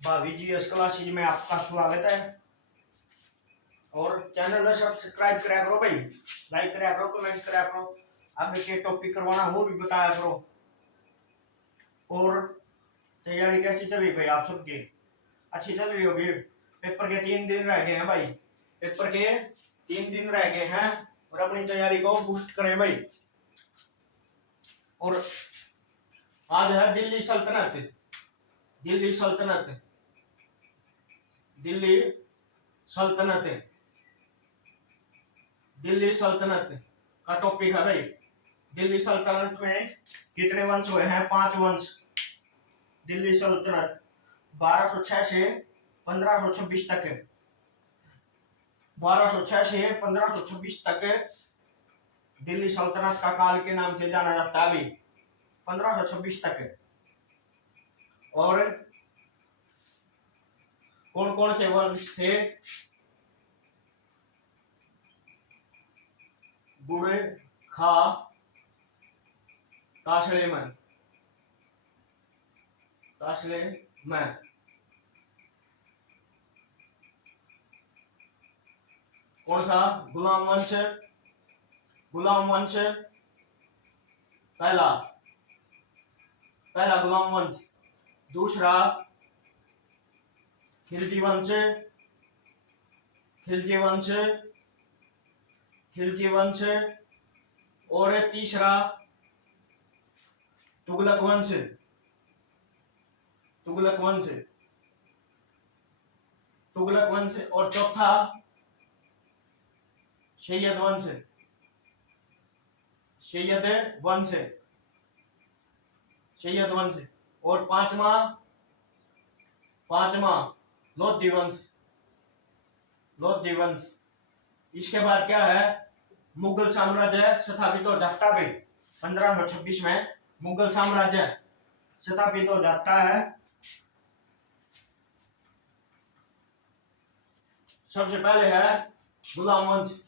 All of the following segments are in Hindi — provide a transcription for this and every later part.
भाभी जीएस क्लासेज में आपका स्वागत है। और चैनल में सब्सक्राइब करा करो भाई, लाइक करा करो, कमेंट करा करो, आगे के टॉपिक करवाना वो भी बताया करो। और तैयारी कैसी चल रही भाई आप सबकी? अच्छी चल रही होगी। पेपर के 3 दिन रह गए हैं भाई, पेपर के 3 दिन रह गए हैं और अपनी तैयारी को बूस्ट करें भाई। और आज है दिल्ली सल्तनत, दिल्ली सल्तनत, दिल्ली सल्तनत, दिल्ली सल्तनत का टॉपिक है भाई। दिल्ली सल्तनत में कितने वंश हुए हैं? 5 वंश। दिल्ली सल्तनत 1206 से 1526 तक, 1206 से 1526 तक दिल्ली सल्तनत का काल के नाम से जाना जाता है अभी, 1526 तक। और कौन कौन से वंश थे? गुड़ खा ताशले में, ताशले में। कौन सा? गुलाम वंश, गुलाम वंश पहला, पहला गुलाम वंश। दूसरा खिलजी वंश, खिलजी वंश, खिलजी वंश। और तीसरा तुगलक वंश, तुगलक वंश, तुगलक वंश। और चौथा सैयद वंश, सैयद वंश, सैयद वंश। और पांचवा, पांचवा लोधी वंश, लोधी वंश। इसके बाद क्या है? मुगल साम्राज्य स्थापित हो जाता है 1526 में, मुगल साम्राज्य स्थापित हो जाता है। सबसे पहले है गुलाम वंश।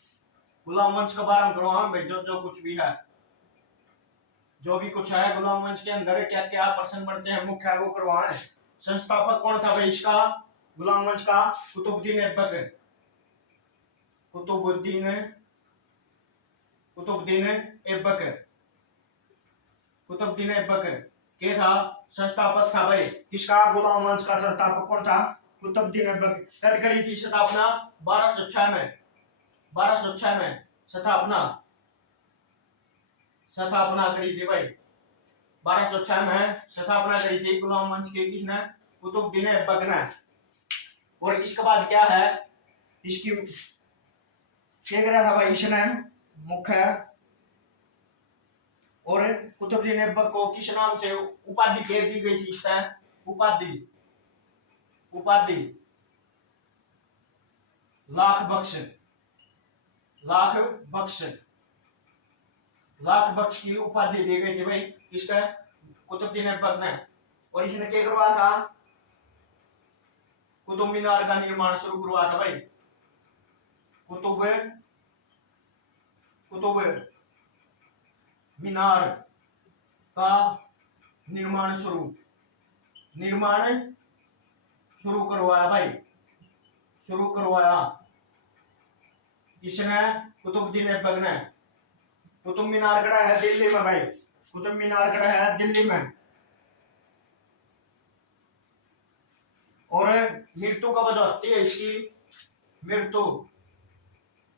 गुलाम वंश का बारे में करो हम भाई, जो जो कुछ भी है, जो भी कुछ है गुलाम वंश के अंदर क्या क्या प्रश्न बनते हैं मुख्य है वो करवाए। संस्थापक कौन था भाई इसका? गुलाम वंश का कुतुबुद्दीन ऐबक, कुतुबुद्दीन, कुतुबुद्दीन ऐबक, कुतुबुद्दीन ऐबक के था संस्थापक था भाई। किसका? गुलाम वंश का संस्थापक कौन था? कुतुबुद्दीन ऐबक। कब करी थी स्थापना? 1206 में, 1206 में स्थापना, स्थापना करी थी भाई। 1206 में स्थापना करी थी गुलाम वंश की। किसने? कुतुबुद्दीन ऐबक ने। और इसके बाद क्या है? इसकी क्या करा था भाई इसने? मुख्य। और कुतुबुद्दीन ऐबक को किस नाम से उपाधि दे दी गई थी इससे? उपाधि, उपाधि लाख बख्श, लाख बख्श, लाख बख्श की उपाधि दी गई थी भाई। किसका? कुतुबुद्दीन ऐबक ने। और इसने क्या करवाया था? कुतुब मीनार का निर्माण शुरू करवाया था भाई। कुतुब, कुतुब मीनार का निर्माण शुरू, निर्माण शुरू करवाया भाई, शुरू करवाया। किसने? कुतुबुद्दीन ऐबक ने। कुतुब मीनार खड़ा है दिल्ली में भाई, कुतुब मीनार खड़ा है दिल्ली में। और मृत्यु कब हो जाती है इसकी? मृत्यु,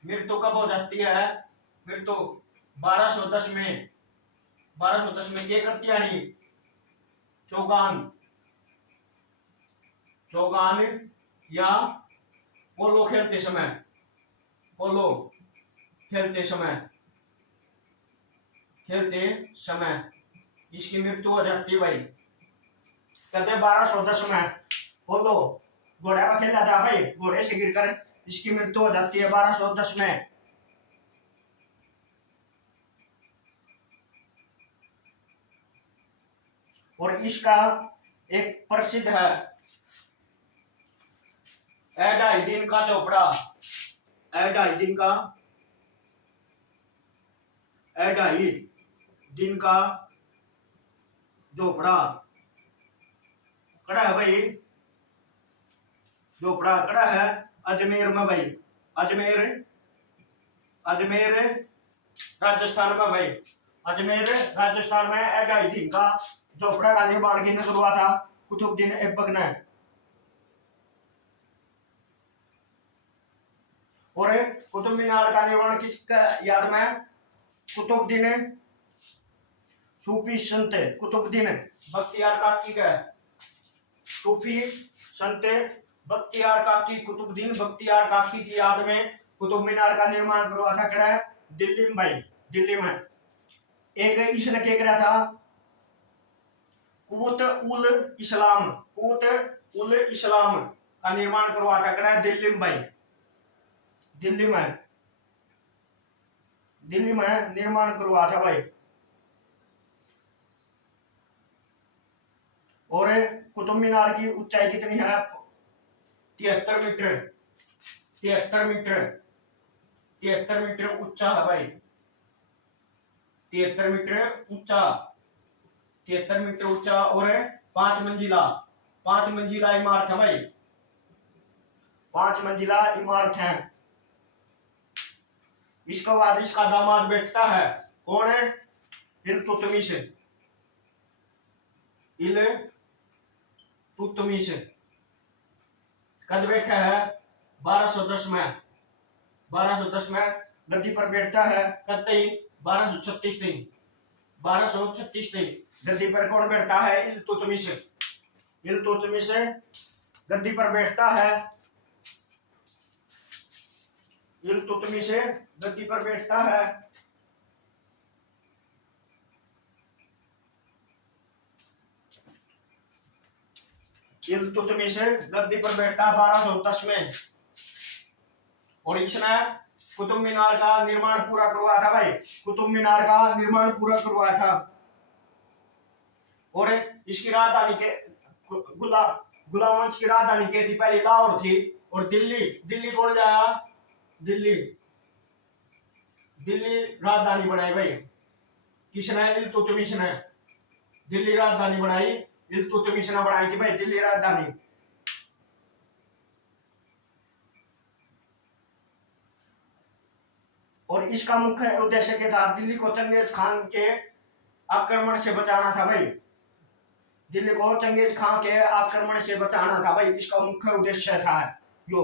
मृत्यु कब हो जाती है? मृत्यु 1210 में, 1210 में क्या करती है? चौगान, चौगान या पोलो खेलते समय, पोलो खेलते समय, खेलते समय इसकी मृत्यु हो जाती है भाई। कहते 1210 में पोलो घोड़े पर खेल जाता है भाई, घोड़े से गिरकर इसकी मृत्यु हो जाती है 1210 में। और इसका एक प्रसिद्ध है ए ढाई दिन का चोपड़ा, ए ढाई दिन का, ए ढाई दिन का झोपड़ा खड़ा है भाई झोपड़ा खड़ा है अजमेर में भाई। अजमेर, अजमेर राजस्थान में भाई। अजमेर राजस्थान में 2.5 दिन का झोपड़ा का निर्माण किसने करवा था? कुतुबुद्दीन ऐबक ने। और कुतुब मीनार का निर्माण किसका याद में? कुतुबुद्दीन सूफी संत कुतुबुद्दीन बख्तियार काकी का। सूफी संत बख्तियार काकी, कुतुबुद्दीन बख्तियार काकी की याद में कुतुब मीनार का निर्माण करवा था। कड़ा दिल्ली में भाई, दिल्ली में। एक इसने क्या करा था? कुत उल इस्लाम, कुत उल इस्लाम का निर्माण करवा था। कड़ा दिल्ली में भाई, दिल्ली में, दिल्ली में निर्माण करवा था भाई। और कुतुब मीनार की ऊंचाई कितनी है? 73 मीटर, 73 मीटर, 73 मीटर ऊंचा है भाई। 73 मीटर ऊंचा, 73 मीटर ऊंचा। और 5 मंजिला, 5 मंजिला इमारत है भाई। 5 मंजिला इमारत है। इसके बाद इसका दामाद बैठता है। कौन है? इल्तुतमिश, इल्तुतमिश कद बैठा है? 1210 में, 1210 में गद्दी पर बैठता है। कब तई? 1236 तई, 1236 तई गद्दी पर कौन बैठता है? इल्तुतमिश, इल्तुतमिश गद्दी पर बैठता है। इल्तुतमिश गद्दी पर बैठता है। इल्तुतमिश गद्दी पर बैठता 1210 में। और इसने कुतुब मीनार का निर्माण पूरा करवाया था भाई। कुतुब मीनार का निर्माण पूरा करवाया था। और इसकी राजधानी के गुलाम वंश की राजधानी क्या थी? पहले लाहौर थी। और दिल्ली, दिल्ली कौन जाया? दिल्ली, दिल्ली राजधानी बनाई भाई। किसने? इल्तुतमिश ने दिल्ली राजधानी बनाई। इल्तुतमिश ने बनाई थी भाई दिल्ली राजधानी। और इसका मुख्य उद्देश्य क्या था? दिल्ली को चंगेज खान के आक्रमण से बचाना था भाई। दिल्ली को चंगेज खान के आक्रमण से बचाना था भाई। इसका मुख्य उद्देश्य था यो।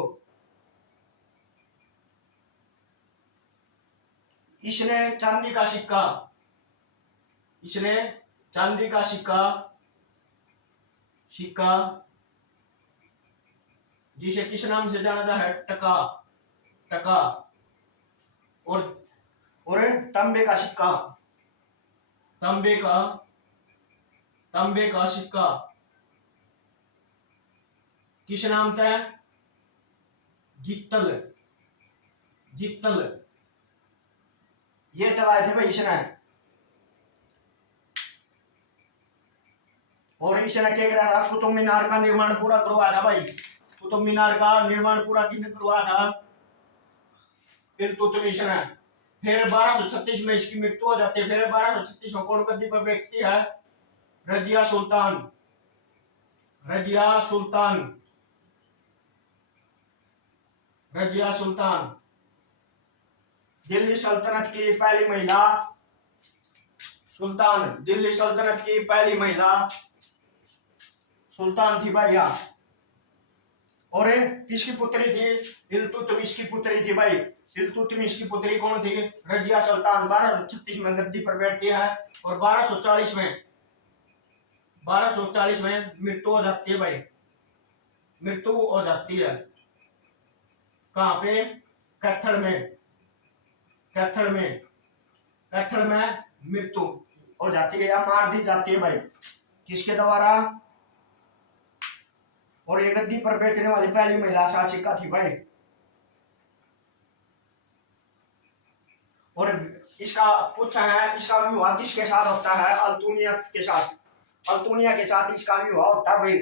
इसने चांदी का सिक्का, इसने चांदी का सिक्का, सिक्का जिसे किस नाम से जाना जाता है? टका, टका। और तांबे का सिक्का, तांबे का, तांबे का सिक्का किस नाम था? जित्तल, जित्तल ये चलाए थे भाई इसने। और इसने क्या करा था? कुतुब मीनार का निर्माण पूरा करवाया था भाई। कुतुब मीनार का निर्माण पूरा किसने करवाया था? इल्तुतमिश ने। फिर 1236 में इसकी मृत्यु हो जाती है। फिर 1236 में कौन गद्दी पर बैठती है? रजिया सुल्तान, रजिया सुल्तान, रजिया सुल्तान दिल्ली सल्तनत की पहली महिला सुल्तान, दिल्ली सल्तनत की पहली महिला सुल्तान थी भाई। और किसकी पुत्री थी? इल्तुतमिश की पुत्री थी भाई। इल्तुतमिश की पुत्री कौन थी? रजिया सुल्तान। 1236 में गद्दी पर बैठती है। और 1240 में, 1240 में मृत्यु हो जाती है भाई। मृत्यु हो जाती है। कहां पे? कैथल में, कैथल में, कैथल में मृत्यु हो जाती है या मार दी जाती है भाई। किसके द्वारा? और ये गद्दी पर बैठने वाली पहली महिला शासिका थी भाई। और इसका पूछा है इसका विवाह किसके साथ होता है? अल्तुनिया के साथ, अल्तुनिया के साथ इसका विवाह होता है भाई।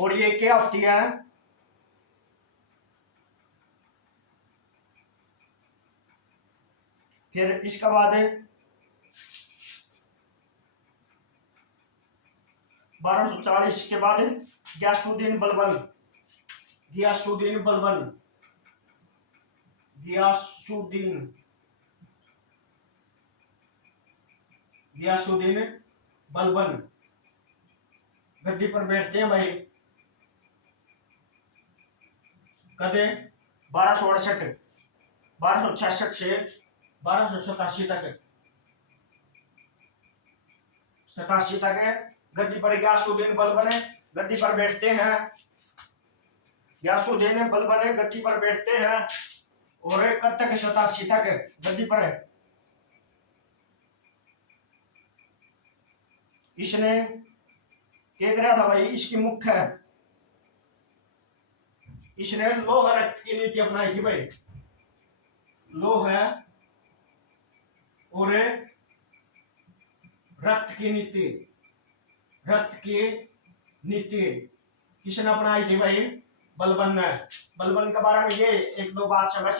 और ये क्या होती है? फिर इसके बाद 1240 के बाद गयासुद्दीन बलबन, गियासुद्दीन बलबन, गियासुद्दीन, गियासुद्दीन बलबन गद्दी पर बैठते हैं भाई कदे 1268, 1266 से 1287 तक, 87 तक है। गद्दी पर गियासुद्दीन बलबन गद्दी पर बैठते हैं, गियासुद्दीन बलबन गद्दी पर बैठते हैं और कब तक 87 तक गद्दी पर है। इसने क्या करा था भाई, इसकी मुख्य है, इसने लोह रक्त की नीति अपनाई थी भाई, लोह है और रक्त की नीति, रक्त की नीति किसने अपनाई थी भाई, बलबन ने। बलबन के बारे में ये एक दो बात समझ,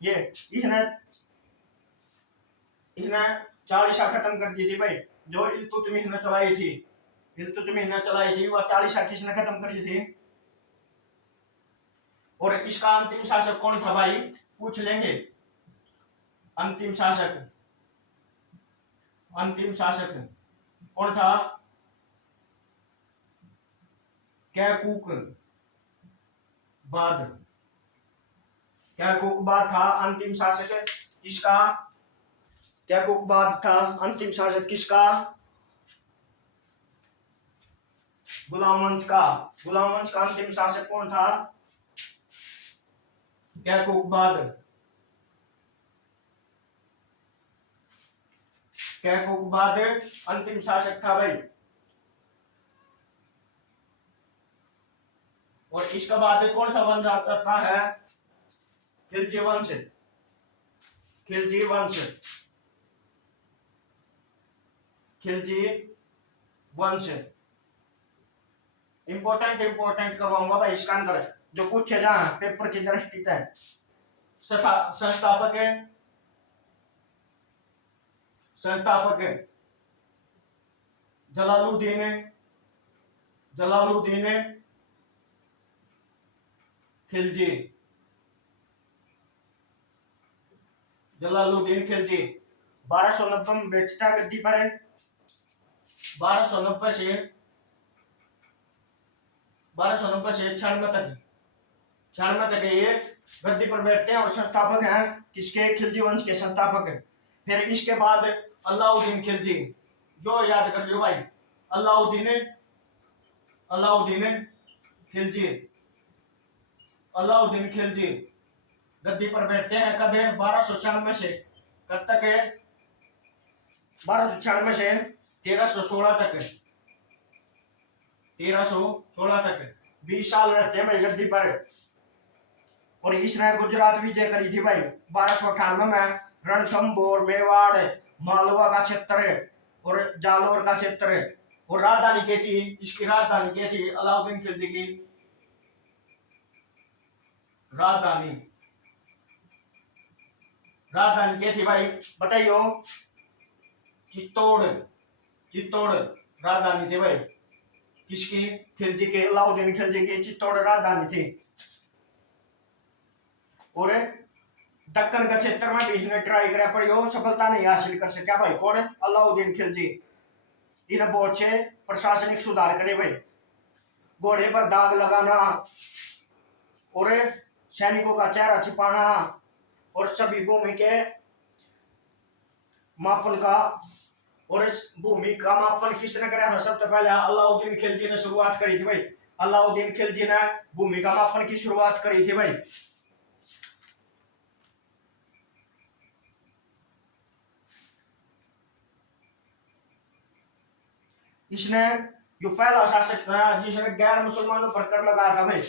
ये इसने 40 खत्म कर दी थी भाई, जो इल्तुतमिश ने चलाई थी, इल्तुतमिश ने चलाई थी, वह 40 किसने खत्म कर दी थी। और इसका अंतिम शासक कौन था भाई, पूछ लेंगे। अंतिम शासक, अंतिम शासक कौन था, कैकूक बाद, कैकूक बाद था अंतिम शासक किसका, कैकूक बाद था अंतिम शासक किसका, गुलाम वंश का। गुलाम वंश का अंतिम शासक कौन था, कैकूक बाद, कैकूक बाद अंतिम शासक था भाई। और इसका बाद कौन सा वंश आता है, खिलजी वंश, खिलजी वंश, खिलजी वंश। इंपॉर्टेंट इंपॉर्टेंट करवाऊंगा भाई इसका अंदर, जो पूछे जा पेपर की दृष्टि से। संस्थापक है, संस्थापक है जलालुद्दीन, जलालुद्दीन खिलजी, जलालुद्दीन खिलजी 1290 में बैठता गद्दी पर है, 1290 से 96 तक, 96 तक ये गद्दी पर बैठते हैं और संस्थापक हैं किसके, खिलजी वंश के संस्थापक है। फिर इसके बाद अलाउद्दीन खिलजी, जो याद कर लो भाई, अलाउद्दीन, अलाउद्दीन खिलजी, अलाउद्दीन खिलजी गद्दी पर बैठते हैं कद 1296 से कब तक है, 1296 से 1316 तक, 1316 तक 20 साल रहते हैं भाई गद्दी पर। और इसने गुजरात विजय करी थी भाई 1298 में, रणथंभौर, मेवाड़, मालवा का क्षेत्र और जालोर का क्षेत्र। और राजधानी क्या थी, इसकी राजधानी क्या थी, अलाउद्दीन खिलजी की राजधानी, राजधानी क्या थी भाई बताइयो, चित्तौड़, चित्तौड़ राजधानी थी भाई किसकी, खिलजी के, अलाउद्दीन खिलजी की चित्तौड़ राजधानी थी। और दक्कन का क्षेत्र में भी इसने ट्राई करा पर यो सफलता नहीं हासिल कर सका भाई, कौन, अलाउद्दीन खिलजी। इन्हें बहुत से प्रशासनिक सुधार करे भाई, घोड़े पर दाग लगाना और सैनिकों का चेहरा छिपाना और सभी भूमि के मापन का, और इस भूमि का मापन किसने कराया था, सबसे पहले अलाउद्दीन खिलजी ने शुरुआत करी थी भाई, अलाउद्दीन खिलजी ने भूमि का मापन की शुरुआत करी थी भाई। इसने जो पहला शासक था जिसने गैर मुसलमानों पर कर लगाया था भाई,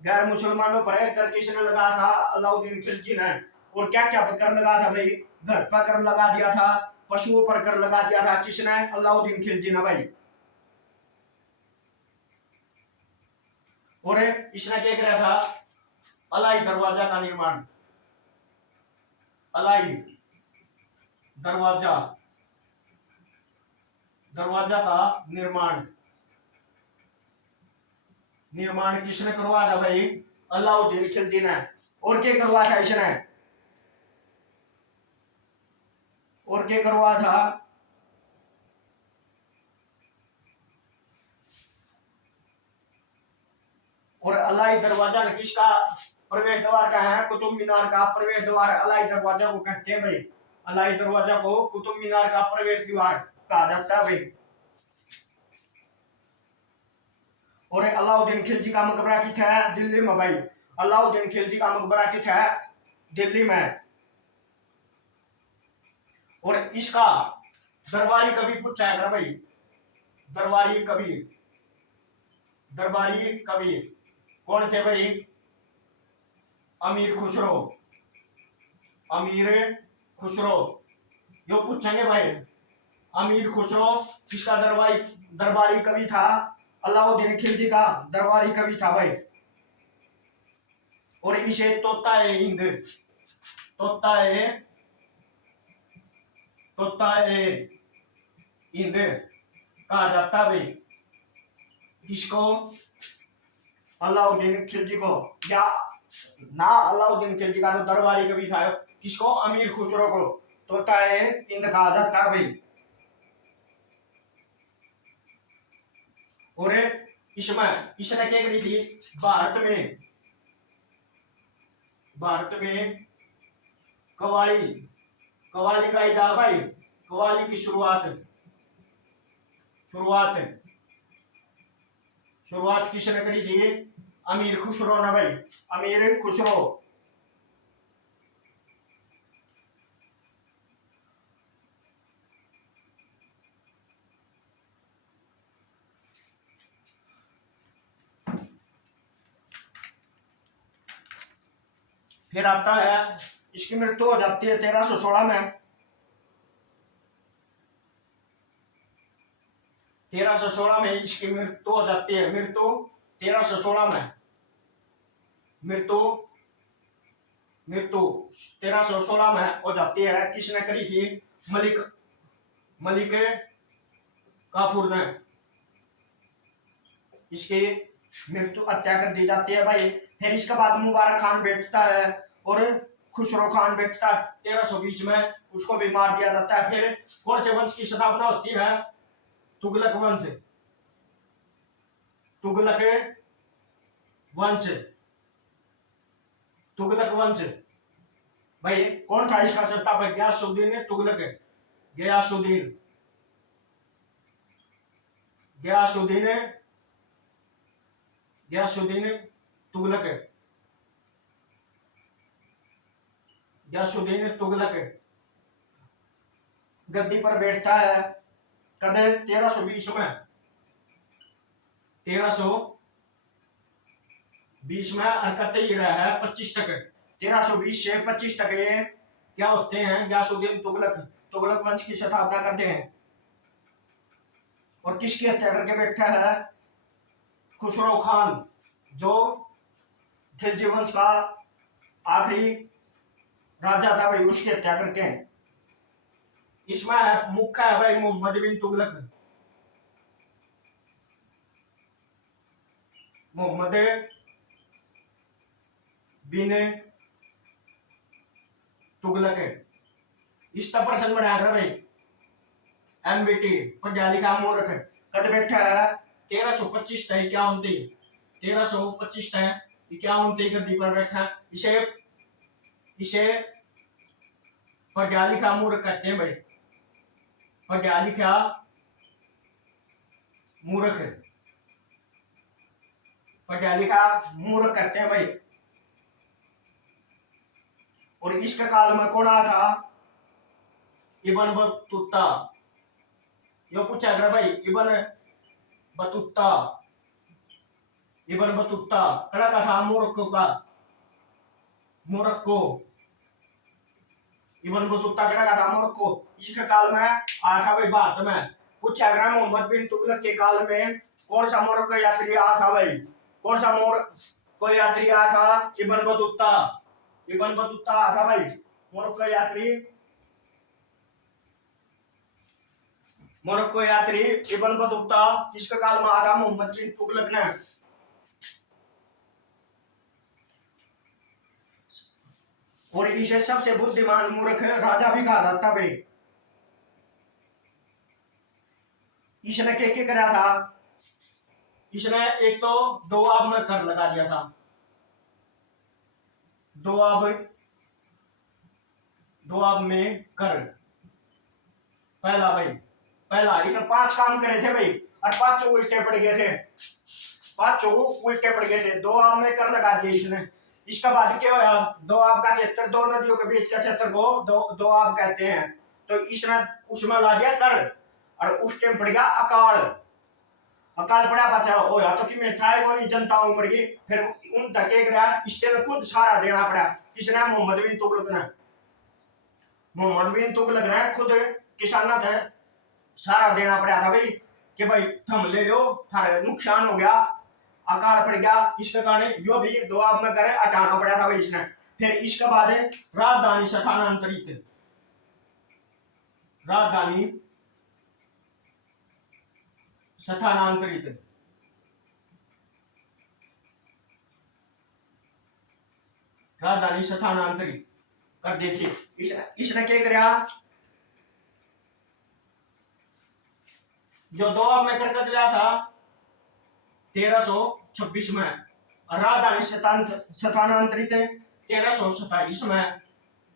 गैर मुसलमानों पर कर किसने लगाया था, अलाउद्दीन खिलजी ने। और क्या क्या पर कर लगाया था भाई, घर पर कर लगा दिया था, पशुओं पर कर लगा दिया था, किसने, अलाउद्दीन खिलजी ने भाई। और इसने क्या किया था, अलाई दरवाजा का निर्माण, अलाई दरवाजा, दरवाजा का निर्माण, निर्माण किसने करवाया था भाई? अलाउद्दीन खिलजी ने। और क्या करवाया था इसने? और क्या करवाया था? और अलाई दरवाजा ने किसका प्रवेश द्वार का है? कुतुब मीनार का प्रवेश द्वार अलाई दरवाजा को कहते हैं भाई। अलाई दरवाजा को कुतुब मीनार का प्रवेश द्वार कहा जाता है भाई। और अलाउद्दीन खिलजी का मकबरा कितना है? दिल्ली में भाई। अलाउद्दीन खिलजी का मकबरा कितना है? दिल्ली में। और इसका दरबारी कवि पूछा है भाई। दरबारी कवि, दरबारी कवि कौन थे भाई? अमीर खुसरो। अमीर खुसरो यो पूछेंगे भाई। अमीर खुसरो किसका दरबारी दरबारी कवि था? अलाउद्दीन खिलजी का दरबारी कवि था भाई। और इसे तोता ए हिंद, तोता ए, तोता ए हिंद कहा जाता भाई। किसको? अलाउद्दीन खिलजी को। या ना अलाउद्दीन खिलजी का तो दरबारी कवि था। किसको? अमीर खुसरो को तोता ए हिंद कहा जाता भाई। और इसमें इसने क्या करी थी? भारत में, भारत में कव्वाली, कव्वाली का इजाफा भाई। कव्वाली की शुरुआत, शुरुआत शुरुआत किसने करी थी? अमीर खुसरो ने भाई। अमीर खुसरो। फिर आता है, इसकी मृत्यु हो जाती है 1316 में। 1316 में इसकी मृत्यु हो जाती है। मृत्यु 1316 में। मृत्यु मृत्यु 1316 में हो जाती है। किसने करी थी? मलिक, मलिक काफूर ने इसकी मृत्यु हत्या कर दी जाती है भाई। फिर इसके बाद मुबारक खान बैठता है और खुसरो खान बैठता है 1320 में, उसको भी मार दिया जाता है। फिर कौन से वंश की स्थापना होती है? तुगलक वंश। तुगलक वंश, तुगलक वंश भाई। कौन था इसका संस्थापक? गयासुद्दीन तुगलक। गयासुद्दीन, गयासुद्दीन, गयासुद्दीन तुगलक, गयासुद्दीन तुगलक गद्दी पर बैठता है कद 1320 में। 1320 में करते ही रहा है 25 तक। 1320 से 25 तक ये क्या होते हैं? गयासुद्दीन तुगलक, तुगलक वंश की स्थापना करते हैं। और किसकी हत्या करके बैठा है? खुसरो खान, जो खिलजी वंश का आखिरी राजा था भाई, उसकी हत्या करके। इसमें है मुख्य है भाई मोहम्मद बिन तुगलक। मोहम्मद बिन तुगलक इसका प्रश्न बनाया भाई। एमबीटी पटियाली का मूर्ख कद बैठा है 1325 तक क्या होती? 1325 तक क्या होती गद्दी पर बैठा। इसे इसे पटियाली का मूर्ख कहते हैं भाई। पटियाली का मूर्ख, पटियाली का मूर्ख कहते हैं भाई। और इसके काल में कौन आया था? Ibn Battuta. यो पूछा अगर भाई इब्न बतूता, इब्न बतूता कड़ा का था? मोरक्को का, मोरक्को। इब्न बतूता कड़ा का था? मोरक्को। इसके काल में आया था भाई भारत में। पूछा गया मोहम्मद बिन तुगलक के काल में कौन सा मोरक्को यात्री आया था भाई? कौन सा मोरक्को यात्री आया था? Ibn Battuta. इब्न बतूता आया था भाई मोरक्को यात्री। मोरक्को यात्री इब्न बतूता किसके काल में आया था? मोहम्मद बिन तुगलक ने। और इसे सबसे बुद्धिमान मूर्ख राजा भी कहा जाता भाई। इसने क्या करा था, इसने एक तो दोआब में कर लगा दिया था। दोआब, दोआब में कर पहला भाई, पहला इसने 5 काम करे थे भाई और 5 उल्टे पड़ गए थे, 5 उल्टे पड़ गए थे। दोआब में कर लगा दिए इसने। इसका बाद क्या हुआ, दोआब का क्षेत्र, दो नदियों के बीच का क्षेत्र को दोआब कहते हैं। तो इसने उसमें ला दिया कर और उस टाइम पड़ गया अकाल। अकाल पड़ा बचा हो रहा तो कि मैं था कोई जनता उमड़ गई। फिर उन धके गया, इससे में खुद सहारा देना पड़ा। किसने, मोहम्मद बिन तुगलक ने। मोहम्मद बिन तुगलक ने खुद किसाना थे सहारा देना पड़ा था भाई कि भाई थम ले लो, थारे नुकसान हो गया, अकाल पड़ गया। इसके कारण जो भी दोआब में करे हटाना पड़ा था भाई इसने। फिर इसके बाद राजधानी स्थानांतरित, राजधानी स्थानांतरित, राजधानी स्थानांतरित कर दी थी। इसने क्या किया, जो दोआब में करकत लिया था 1326 में, राजधानी स्थानांतरित 1327 में,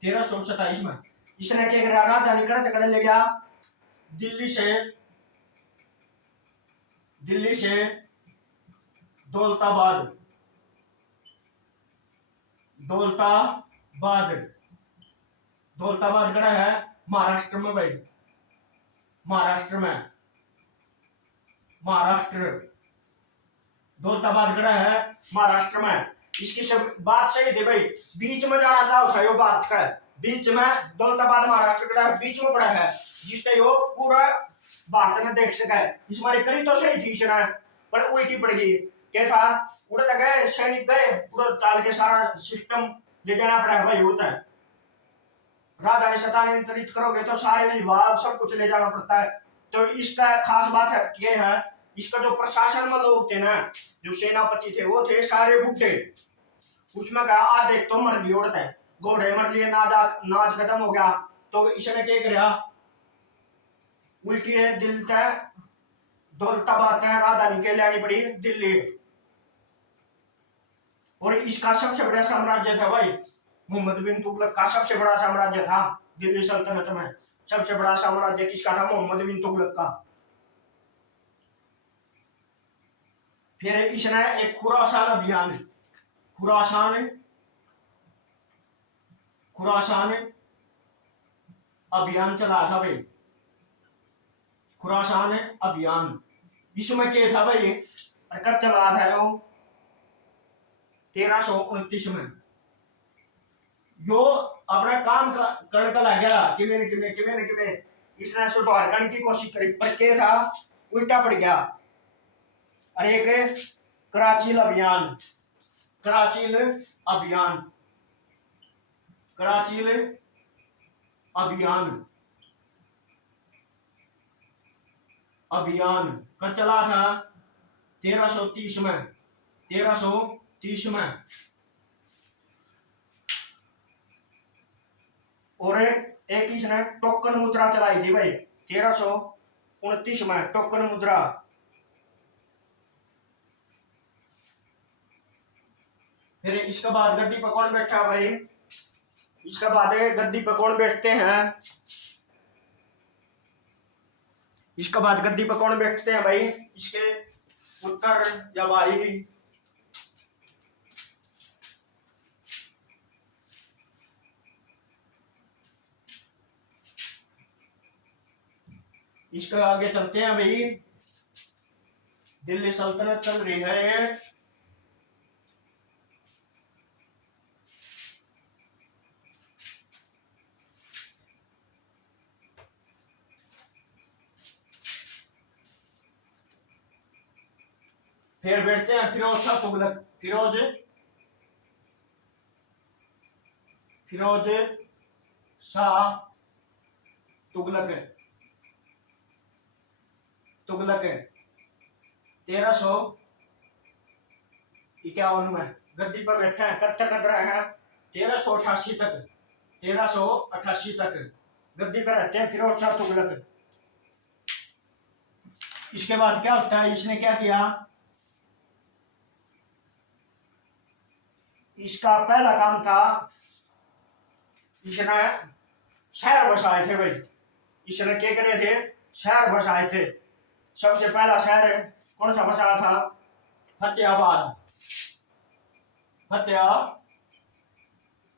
1327 में। इसने क्या किया, राजधानी कड़े ले गया दिल्ली से, दिल्ली से दौलताबाद, दौलताबाद, दौलताबाद कड़ा है महाराष्ट्र में भाई, महाराष्ट्र में, महाराष्ट्र, दौलताबाद कड़ा है महाराष्ट्र में। इसकी सब बात सही थी भाई, बीच में जाना था उठायो भारत का, बीच में दौलताबाद महाराष्ट्र कड़ा है, बीच में पड़ा है, जिससे यो पूरा भारत में देख सका है। इस बारी करी तो सही थी इसने, पर उल्टी पड़ गई। क्या था, उड़े गए सैनिक गए, उड़े चाल के सारा सिस्टम ले जाना पड़ा है भाई। होता है राजधानी स्थानांतरित करोगे तो सारे विभाग सब कुछ ले जाना पड़ता है। तो इसका खास बात है ये है, इसका जो प्रशासन में लोग थे ना, जो सेनापति थे वो थे सारे बुढ़े। उसमें कहा आधे तो मर लिए, उड़ता है घोड़े मर लिए, नाच खत्म हो गया। तो इसने क्या किया, उल्टी है दिल तय दौलताबाद तय राजधानी के लानी पड़ी दिल्ली। और इसका सबसे बड़ा साम्राज्य था भाई, मोहम्मद बिन तुगलक का सबसे बड़ा साम्राज्य था दिल्ली सल्तनत में। सबसे बड़ा साम्राज्य किसका था, मोहम्मद बिन तुगलक का। फिर इसने एक खुरासान अभियान, खुरासान, खुरासान अभियान चला था भाई, खुरासान अभियान। इसमें क्या था भाई, कब चला था वो 1329 में। जो अपना काम करने का लग गया किमें इसने सुधार करने की कोशिश करी, पर क्या था, उल्टा पड़ गया। और एक कराचील अभियान, कराचील अभियान, कराचील अभियान, अभियान कब चला था 1330 में, 1330 में। और एक इसने टोकन मुद्रा चलाई थी भाई 1329 में, टोकन मुद्रा। फिर इसके बाद गद्दी पर कौन बैठा भाई, इसके बाद गद्दी पर कौन बैठते हैं, इसके बाद गद्दी पर कौन बैठते हैं भाई, इसके पुत्र या भाई। इसके आगे चलते हैं भाई, दिल्ली सल्तनत चल रही है। फिर बैठते हैं फिरोज शाह तुगलक, फिरोज, फिरोज शाह तुगलक, तुगलक 1351 में गद्दी पर बैठे हैं, कच्चा कचरा है 1388 तक, 1388 तक गद्दी पर रहते हैं फिरोज शाह तुगलक। इसके बाद क्या होता है, इसने क्या किया, इसका पहला काम था, इसने शहर बसाए थे भाई। इसने क्या करे थे, शहर बसाए थे। सबसे पहला शहर कौन सा बसाया था, फतेहाबाद।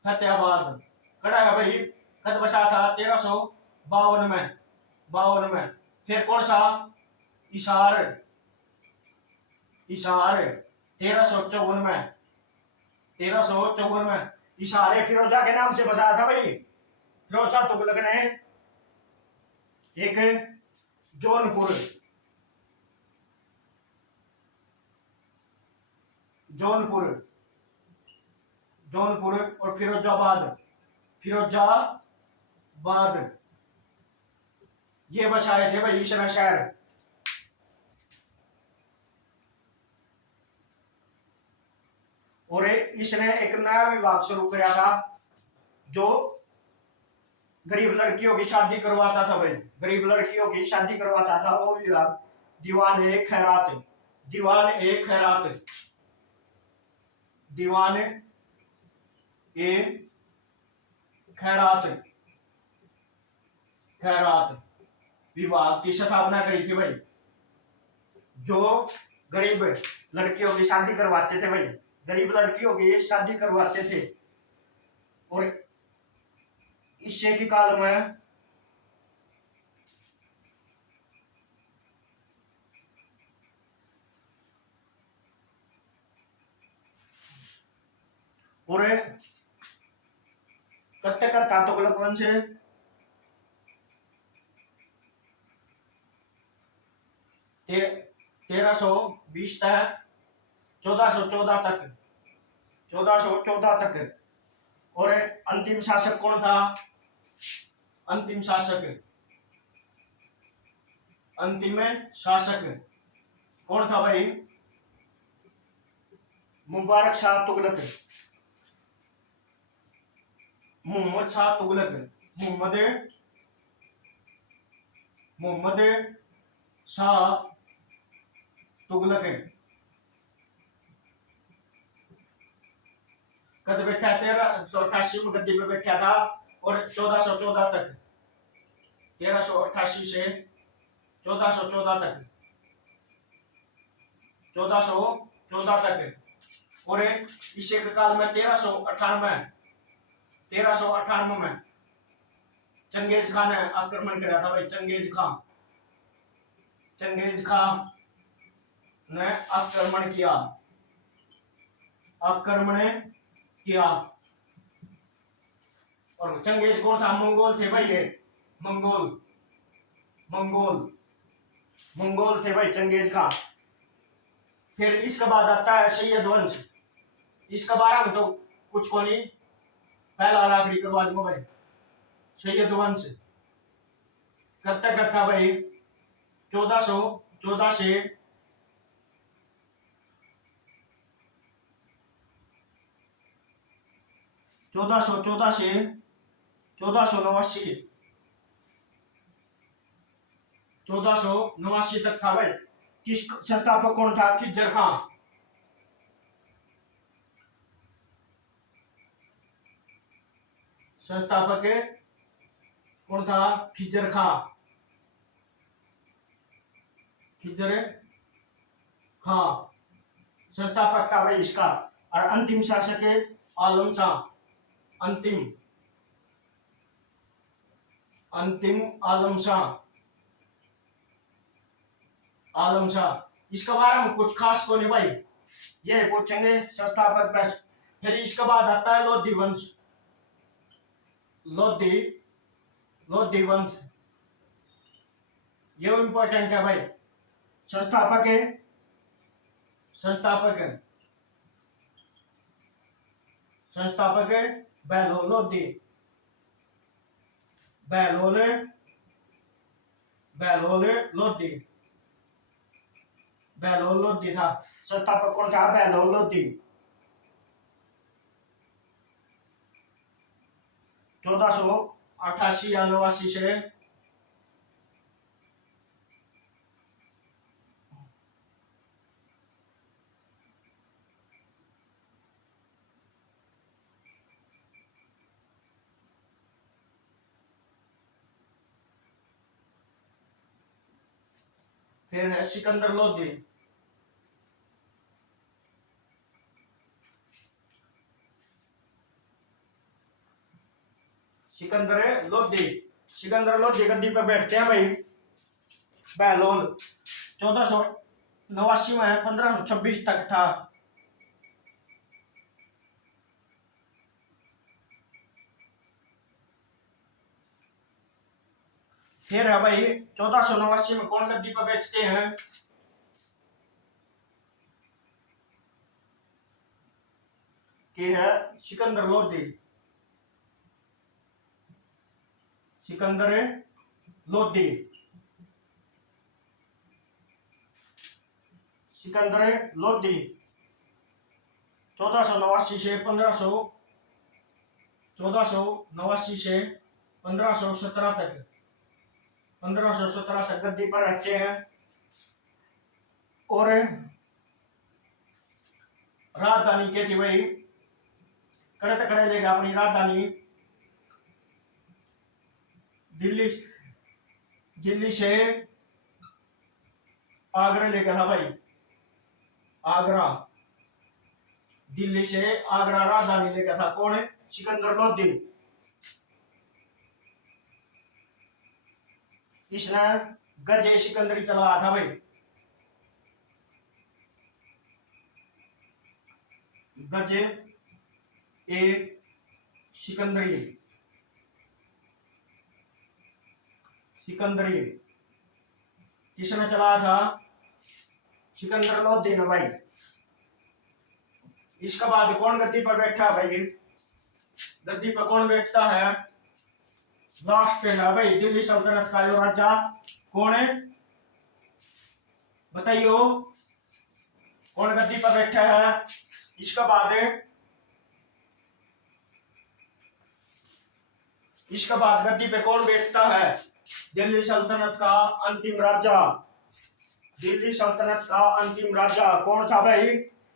फतेहाबाद कड़ा है भाई, कद बसाया था 1352 में, 52 में। फिर कौन सा, इशार, इशार 1354 में, 1354 में इशारे फिरोजा के नाम से बसाया था भाई। फिरोज शाह तुगलक ने एक जौनपुर, जौनपुर, जौनपुर और फिरोजाबाद, फिरोजाबाद ये बसाए थे भाई इसने शहर। और इसने एक नया विभाग शुरू किया था जो गरीब लड़कियों की शादी करवाता था भाई, गरीब लड़कियों की शादी करवाता था वो विभाग, दीवान ए खैरात, दीवान ए खैरात, दीवान ए खैरात, खैरात विभाग की स्थापना करी थी भाई, जो गरीब लड़कियों की शादी करवाते थे भाई, गरीब लड़कियों की शादी करवाते थे। और इससे के काल में और कत्ते का तुगलक वंश 1320 तक 1414 तक, 1414 तक। और अंतिम शासक कौन था, अंतिम शासक, अंतिम शासक कौन था भाई, मुबारक शाह तुगलक, मोहम्मद शाह तुगलक, मोहम्मद शाह तुगलक कद बैठा 1388 में गद्दी पे बैठा था। और 1414 तक, 1388 से 1414 तक, 1414 तक। और इसी के काल में 1398 में चंगेज खान ने आक्रमण किया था भाई, चंगेज खान, चंगेज खान ने आक्रमण किया, आक्रमण किया। और चंगेज कौन था, मंगोल थे भाई, ये मंगोल, मंगोल, मंगोल थे भाई चंगेज खान। फिर इसके बाद आता है सैयद वंश, इसके बारे में तो कुछ को नहीं, पहला और आखिरी करवा दूंगा भाई। सैयद वंश कब तक था भाई, 1414 से 1414 से 1489, 1489 तक था भाई। किस संस्थापक कौन था, खिज्जर खां, संस्थापक कौन था, खिज्जर खां, खिज्जर खां संस्थापक था भाई इसका। और अंतिम शासक आलम शाह, अंतिम, अंतिम आलम शाह, आलम शाह। इसके बारे में कुछ खास को नहीं भाई, ये पूछेंगे संस्थापक बस। फिर इसके बाद आता है लोधी वंश, लोधी, लोधी वंश, ये इंपॉर्टेंट है भाई। संस्थापक है, संस्थापक है, संस्थापक है बहलोल लोधी, बहलोल, बहलोल लोधी, बहलोल लोधी था। संस्थापक कौन था, बहलोल लोधी। 1488 या 89 से फिर है सिकंदर लोधी। सिकंदर लोधी गद्दी पर बैठते हैं भाई बहलोल। 1489 में 1526 तक था। फिर है भाई 1489 में कौन गद्दी पर बैठते हैं? कि है सिकंदर लोधी। सिकंदर लोधी। सिकंदर लोधी 1489 से 1489 से 1517 तक 1517 तक गद्दी पर रहते हैं। और राजधानी क्या थी भाई? कड़े तकड़े लेगा अपनी राजधानी दिल्ली से आगरा ले गया था भाई। आगरा, दिल्ली से आगरा राजधानी ले गया था कौन? सिकंदर लोधी। इसने गजे सिकंदरी चलाया था भाई। गजे ए सिकंदरी किसने चलाया था? सिकंदर लोधी ने भाई। इसके बाद कौन गद्दी पर बैठा भाई? गद्दी पर कौन बैठता है? लास्ट है भाई दिल्ली सल्तनत का यो राजा कौन है बताइयो? कौन गद्दी पर बैठा है? इसके बाद गद्दी पे कौन बैठता है? दिल्ली सल्तनत का अंतिम राजा। दिल्ली सल्तनत का अंतिम राजा कौन था भाई?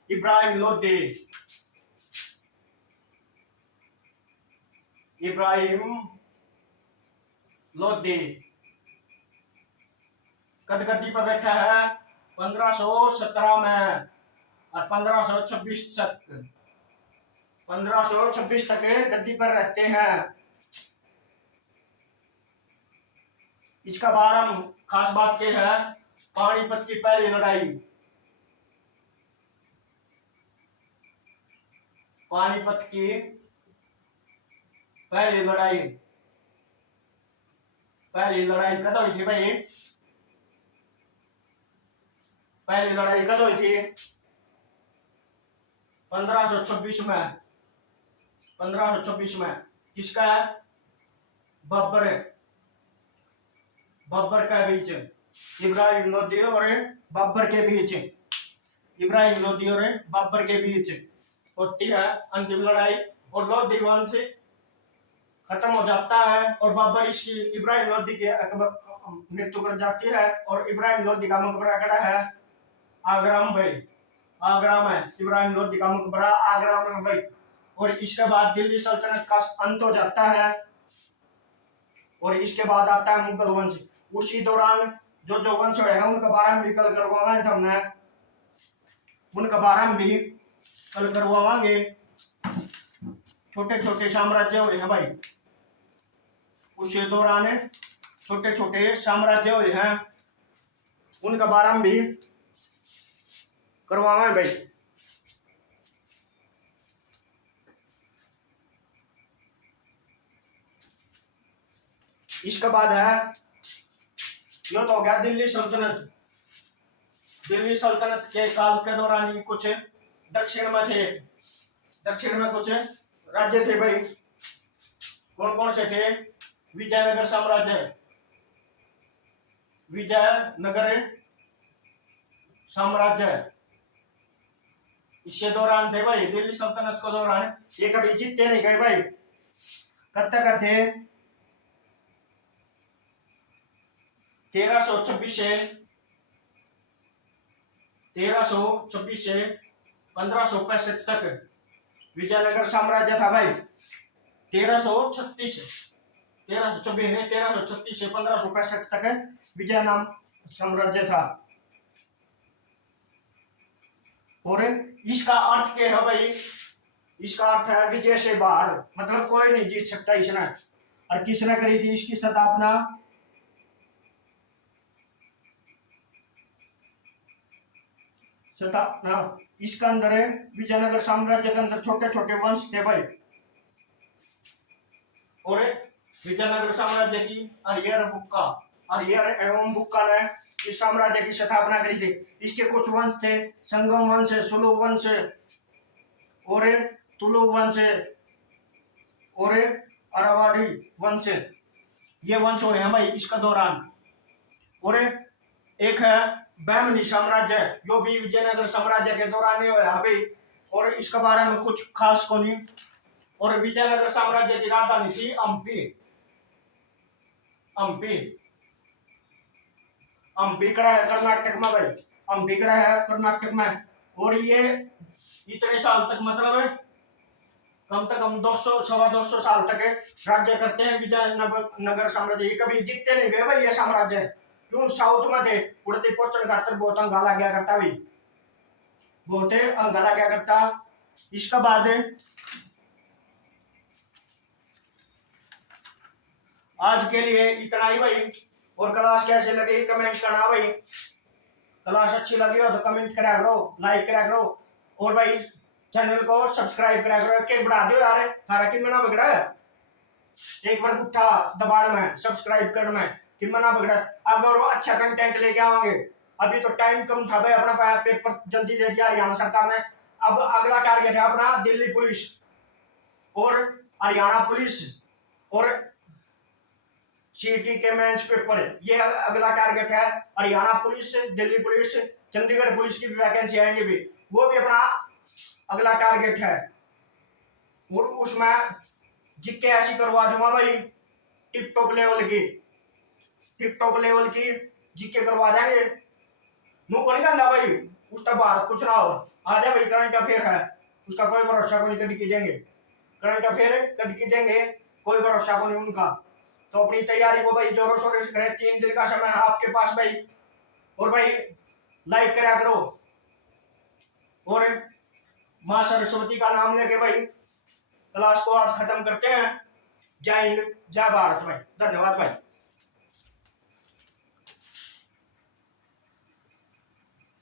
इब्राहिम लोधी। इब्राहिम लोधी कद गद्दी पर बैठा है? 1517 में और 1526 तक गद्दी पर रहते हैं। इसका बारे में खास बात क्या है? पानीपत की पहली लड़ाई। पानीपत की पहली लड़ाई कब हुई थी भाई? पहली लड़ाई कब हुई थी? 1526 में। 1526 में किसका है? बब्बर के बीच। इब्राहिम लोधी और बब्बर के बीच। इब्राहिम लोधी और बब्बर के बीच होती है अंतिम लड़ाई। और लोधी वंश खत्म हो जाता है और बाबर इसकी इब्राहिम लोधी की मृत्यु कर जाती है। और इब्राहिम लोधी का मकबरा खड़ा है आगरा में भाई। आगरा में इब्राहिम लोधी का मकबरा आगरा में भाई। और इसके बाद दिल्ली सल्तनत का अंत हो जाता है और इसके बाद आता है मुगल वंश। उसी दौरान जो वंश है उनका बारे में भी कल करवाएंगे हमने। उनका बारे में भी कल करवाएंगे। छोटे छोटे साम्राज्य हुए हैं भाई। उसी दौरान छोटे छोटे साम्राज्य हुए हैं उनका बारे में भी करवाएंगे भाई। इसके बाद है यो तो हो गया दिल्ली सल्तनत। दिल्ली सल्तनत के काल के दौरान ही कुछ दक्षिण में थे। दक्षिण में कुछ राज्य थे भाई। कौन कौन से थे? विजयनगर साम्राज्य। विजयनगर साम्राज्य इसके दौरान थे भाई। दिल्ली सल्तनत के दौरान ये कभी जीतते नहीं गए भाई। कब तक थे 1326 से 1565 तक विजयनगर साम्राज्य था भाई। 1336 1326 नहीं 1336 से 1565 तक विजय नाम साम्राज्य था। और इसका अर्थ क्या है भाई? इसका अर्थ है विजय से बाहर, मतलब कोई नहीं जीत सकता इसने। और किसने करी थी इसकी स्थापना? इसके अंदर विजयनगर साम्राज्य के अंदर छोटे छोटे वंश थे भाई। और विजयनगर साम्राज्य की अरियर एवं बुक्का ने इस साम्राज्य की स्थापना करी थी। इसके कुछ वंश थे, संगम वंश, सुलु वंश और तुलु वंश और अरावाड़ी वंश, ये वंश हुए हैं भाई इसका दौरान। और एक है बहमनी साम्राज्य, जो भी विजयनगर साम्राज्य के दौरान ही हुआ भाई, और इसके बारे में कुछ खास को नहीं। और विजयनगर साम्राज्य की राजधानी थी हम्पी। हम्पी कड़ा है कर्नाटक में भाई, हम्पी कड़ा है कर्नाटक में। और ये इतने साल तक मतलब कम से कम 200-225 साल तक राज्य करते हैं विजयनगर साम्राज्य। ये कभी जीतते नहीं गए भाई ये साम्राज्य, क्यों? साउथ में थे, उड़ती पोचन खातर बहुत अंगाला गया करता भाई, बहुत अंगाला गया करता। इसके बाद आज के लिए इतना ही भाई। और क्लास कैसे लगी कमेंट करना भाई। क्लास अच्छी लगी हो तो कमेंट करा करो, लाइक करा करो, और भाई चैनल को सब्सक्राइब करा करो। के बढ़ा दो यार, थारा की मना बगड़ा है, एक बार उठा दबाड़ में सब्सक्राइब करने में कि मना बगड़ा। अगर वो अच्छा कंटेंट लेके आवांगे, अभी तो टाइम कम था भाई, अपना पेपर जल्दी दे दिया हरियाणा सरकार ने। अब अगला टारगेट है अपना दिल्ली पुलिस और हरियाणा पुलिस और सीटी के मेंस पेपर, ये अगला टारगेट है। Haryana police, Delhi police, Chandigarh police की भी वैकेंसी आएंगी भी, वो भी अपना अगला टारगेट है। और उसमें जिक्के ऐसी करवा दूंगा भाई, टिप टॉप लेवल की जिक्के करवा देंगे। मुंह को नहीं कहता भाई उसका बाहर कुछ ना हो, आ जाए भाई। करंट अफेयर है, उसका कोई भरोसा को नहीं, कद की देंगे करंट अफेयर, कद की देंगे, कोई भरोसा को नहीं उनका। तो अपनी तैयारी को भाई जोरों शोरों से करें, 3 दिन का समय है आपके पास भाई। और भाई लाइक करा करो, और मां सरस्वती का नाम लेके भाई क्लास को आज खत्म करते हैं। जय हिंद, जय भारत भाई, धन्यवाद भाई।